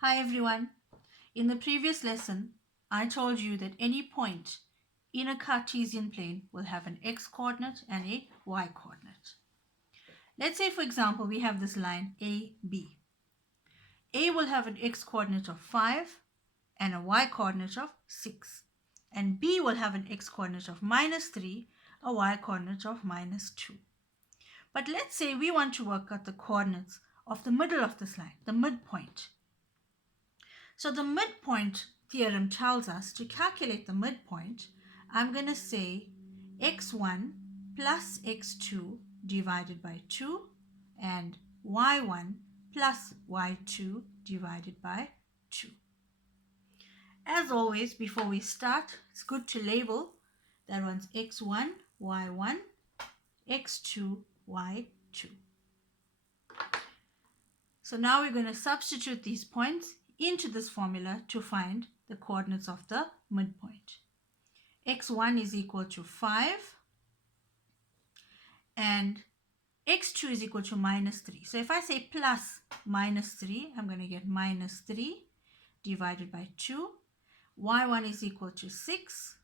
Hi everyone. In the previous lesson, I told you that any point in a Cartesian plane will have an x-coordinate and a y-coordinate. Let's say, for example, we have this line AB. A will have an x-coordinate of 5 and a y-coordinate of 6. And B will have an x-coordinate of -3, a y-coordinate of -2. But let's say we want to work out the coordinates of the middle of this line, the midpoint. So the midpoint theorem tells us to calculate the midpoint, I'm going to say x1 plus x2 divided by 2 and y1 plus y2 divided by 2. As always, before we start, it's good to label. That one's x1, y1, x2, y2. So now we're going to substitute these points into this formula to find the coordinates of the midpoint. x1 is equal to 5 and x2 is equal to -3. So if I say plus -3, I'm going to get -3 divided by 2. y1 is equal to 6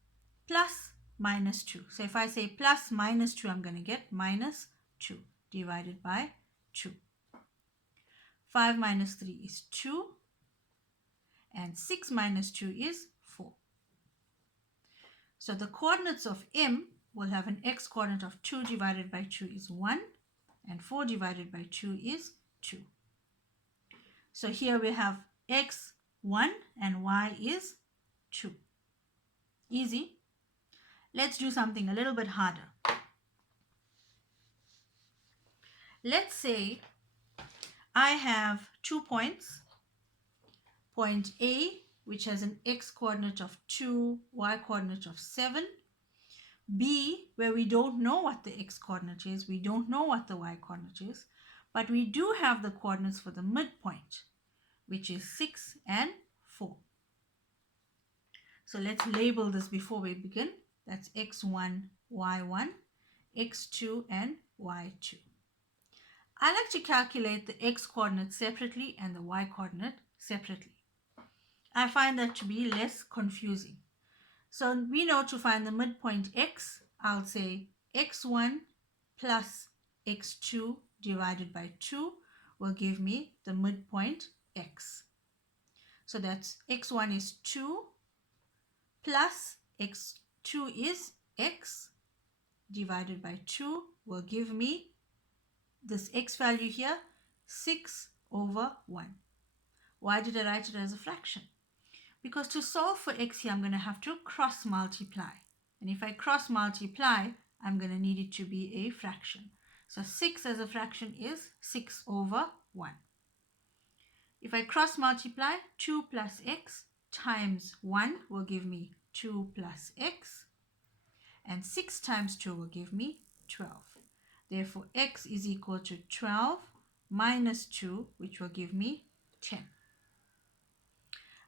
plus -2. So if I say plus -2, I'm going to get -2 divided by 2. 5 minus 3 is 2 and 6 minus 2 is 4. So the coordinates of M will have an x-coordinate of 2 divided by 2 is 1 and 4 divided by 2 is 2. So here we have x 1 and y is 2. Easy. Let's do something a little bit harder. Let's say I have 2 points. Point A, which has an x-coordinate of 2, y-coordinate of 7. B, where we don't know what the x-coordinate is, we don't know what the y-coordinate is, but we do have the coordinates for the midpoint, which is 6 and 4. So let's label this before we begin. That's x1, y1, x2, and y2. I like to calculate the x-coordinate separately and the y-coordinate separately. I find that to be less confusing. So we know to find the midpoint x, I'll say x1 plus x2 divided by 2 will give me the midpoint x. So that's x1 is 2 plus x2 is x divided by 2 will give me this x value here, 6 over 1. Why did I write it as a fraction? Because to solve for x here, I'm going to have to cross multiply. And if I cross multiply, I'm going to need it to be a fraction. So 6 as a fraction is 6 over 1. If I cross multiply, 2 plus x times 1 will give me 2 plus x. And 6 times 2 will give me 12. Therefore, x is equal to 12 minus 2, which will give me 10.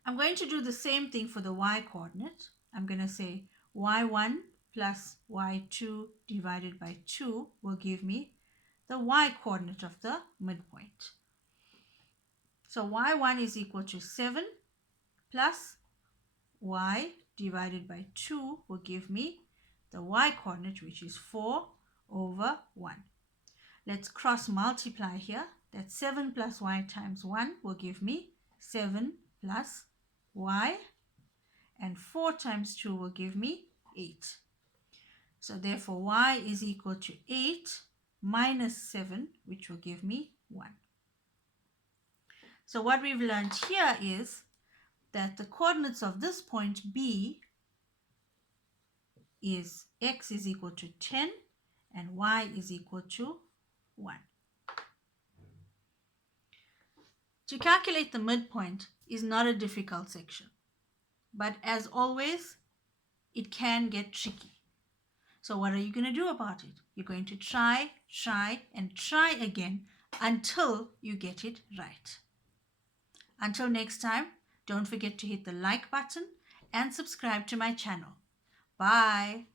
I'm going to do the same thing for the y-coordinate. I'm going to say y1 plus y2 divided by 2 will give me the y-coordinate of the midpoint. So y1 is equal to 7 plus y divided by 2 will give me the y-coordinate, which is 4 over 1. Let's cross multiply here. That's 7 plus y times 1 will give me 7 plus y, and 4 times 2 will give me 8. So therefore y is equal to 8 minus 7, which will give me 1. So what we've learned here is that the coordinates of this point B is x is equal to 10 and y is equal to 1. To calculate the midpoint is not a difficult section, but as always, it can get tricky. So what are you going to do about it? You're going to try, and try again until you get it right. Until next time, don't forget to hit the like button and subscribe to my channel. Bye.